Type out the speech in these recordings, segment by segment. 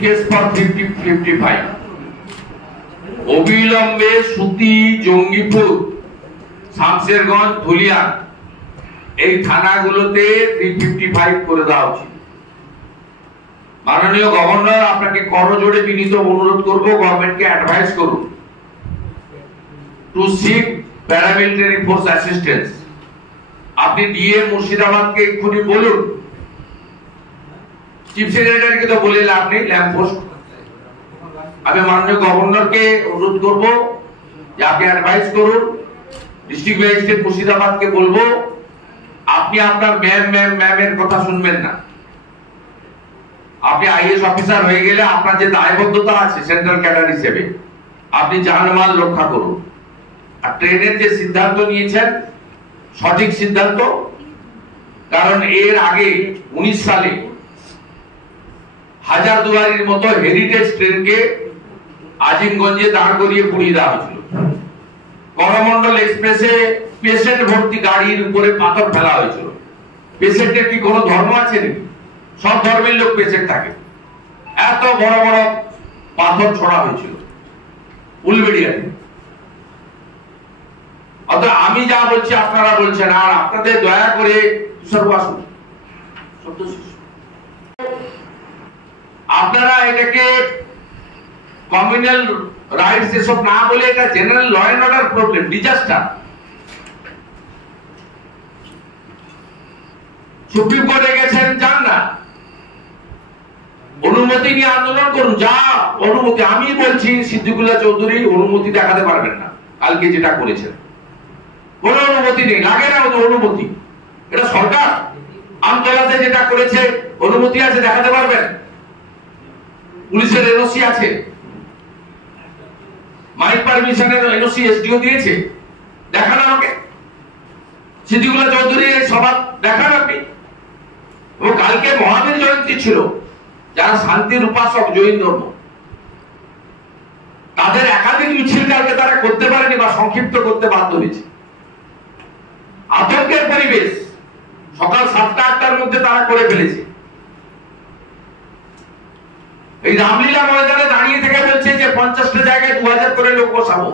case for 55 অবিলম্বে সুতি, জঙ্গিপুর, শামশেরগঞ্জ, ধুলিয়া এই থানাগুলোতে 355 করে দেওয়া উচিত। মাননীয় গভর্নর, আপনাকে করজোড়ে বিনীত অনুরোধ করব, গভর্নমেন্টকে অ্যাডভাইস করুন to seek paramilitary force assistance. আপনি ডিএম মুর্শিদাবাদকে এক্ষুনি বলুন, চিফ সেক্রেটারিকে তো বলে লাভ নেই, ল্যাম্প পোস্ট। আমি মাননীয় গভর্নরকে অনুরোধ করব যে আপনি অ্যাডভাইস করুন, ডিস্ট্রিক্ট ম্যাজিস্ট্রেট মুর্শিদাবাদকে বলবো আপনি আপনার ম্যামের কথা শুনবেন না। আপনি আইএস অফিসার হয়ে গেলে আপনার যে দায়বদ্ধতা আছে সেন্ট্রাল ক্যাডার হিসেবে, আপনি জানমাল রক্ষা করুন। আর ট্রেনের যে সিদ্ধান্ত নিয়েছেন সঠিক সিদ্ধান্ত, কারণ এর আগে 19 সালে হাজারদুয়ারির মতো হেরিটেজ ট্রেনকে আজিমগঞ্জে দাঁড় করিয়ে পুড়িয়ে দেওয়া হয়েছিল। করমন্ডল এক্সপ্রেসে পেশেন্ট ভর্তি গাড়ির উপরে পাথর ফেলা হয়েছিল। পেশেন্টের কি কোনো ধর্ম আছে নাকি? সব ধর্মের লোক পেশেন্ট থাকে। এত বড় বড় পাথর ছড়া হয়েছিল উলবেড়িয়াতে। অর্থাৎ আমি যা বলছি আপনারা বলছেন, আর আপনাদের দয়া করে আপনারা এটাকে কমিউনাল রাইটস এসব না বলে এটা general law and order problem, disaster. Supreme কোর্টে গেছেন, যান না, অনুমতি নিয়ে আন্দোলন করুন। যা অনুমতি, আমি বলছি সিদ্দিকুল্লাহ চৌধুরী অনুমতি দেখাতে পারবেন না। কালকে যেটা করেছেন কোন অনুমতি নেই, লাগে না অনুমতি। এটা সরকার। আমতলাতে যেটা করেছে অনুমতি আছে, দেখাতে পারবেন? পুলিশের এনওসি আছে, মাইক পারমিশনের এনওসি এসডিও দিয়েছে, দেখান আমাকে। সিদ্দিকুল্লাহ চৌধুরী এই সভা দেখান আপনি। এবং কালকে মহাবীর জয়ন্তী ছিল, যারা শান্তির উপাসক জৈন ধর্ম, তাদের একাধিক মিছিল কালকে তারা করতে পারেনি বা সংক্ষিপ্ত করতে বাধ্য হয়েছে। আতঙ্কের পরিবেশ সকাল 7টা-8টার মধ্যে তারা করে ফেলেছে। এই রামলীলা ময়দানে দাঁড়িয়ে থেকে বলছে যে 50টা জায়গায় 2000 করে লোক বসাবো,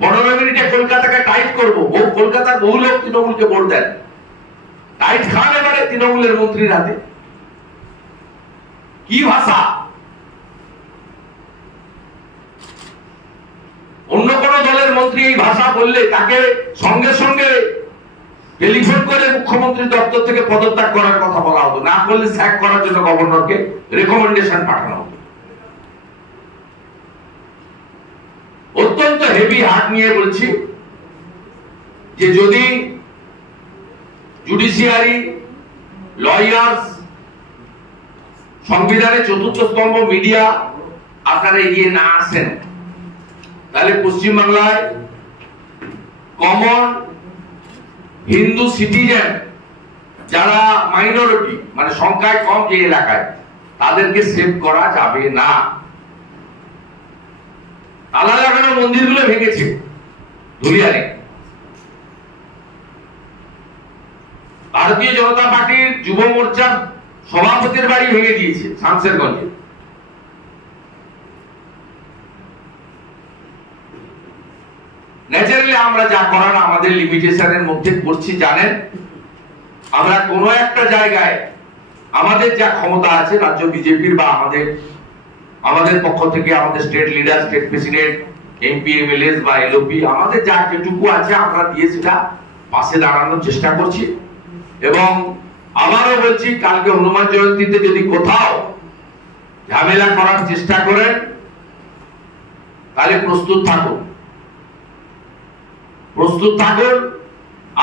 15 মিনিটে কলকাতাকে টাইট করবো। কলকাতার বহু লোক তৃণমূলকে ভোট দেন। টাইট খান এবারে তৃণমূলের মন্ত্রীর হাতে। কি ভাষা! অন্য কোন দলের মন্ত্রী এই ভাষা বললে তাকে সঙ্গে সঙ্গে টেলিফোন করে মুখ্যমন্ত্রী দপ্তর থেকে পদত্যাগ করার কথা বলা হতো, না করলে স্যাক করার জন্য গভর্নরকে রেকমেন্ডেশন পাঠানো হতো। অত্যন্ত হেভি হার্ট নিয়ে বলছি যে যদি জুডিশিয়ারি, লয়ার্স, সংবিধানের 4র্থ স্তম্ভ মিডিয়া আপনারা এগিয়ে না আসেন, তাহলে পশ্চিমবাংলায় কমন হিন্দু সিটিজেন যারা মাইনরিটি, মানে সংখ্যায় কম যে এলাকায়, তাদেরকে সেভ করা যাবে না। তালা লাগানো মন্দিরগুলো ভেঙেছে ধুলিয়ারে। ভারতীয় জনতা পার্টির যুব মোর্চার সভাপতির বাড়ি ভেঙে দিয়েছে শামশেরগঞ্জে। ন্যাচারালি আমরা যা করার আমাদের লিমিটেশনের মধ্যে করছি, জানেন। আমরা কোন একটা জায়গায় আমাদের যা ক্ষমতা আছে রাজ্য বিজেপির বা আমাদের পক্ষ থেকে, আমাদের state leader, state president, MP, MLS বা এলওপি, আমাদের যা যেটুকু আছে আমরা দিয়ে সেটা পাশে দাঁড়ানোর চেষ্টা করছি। এবং আবারও বলছি, কালকে হনুমান জয়ন্তীতে যদি কোথাও ঝামেলা করার চেষ্টা করেন তাহলে প্রস্তুত থাকুন।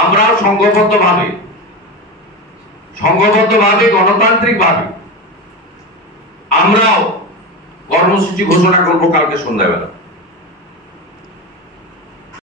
আমরাও সংঘবদ্ধভাবে গণতান্ত্রিকভাবে আমরাও কর্মসূচি ঘোষণা করব কালকে সন্ধ্যাবেলা।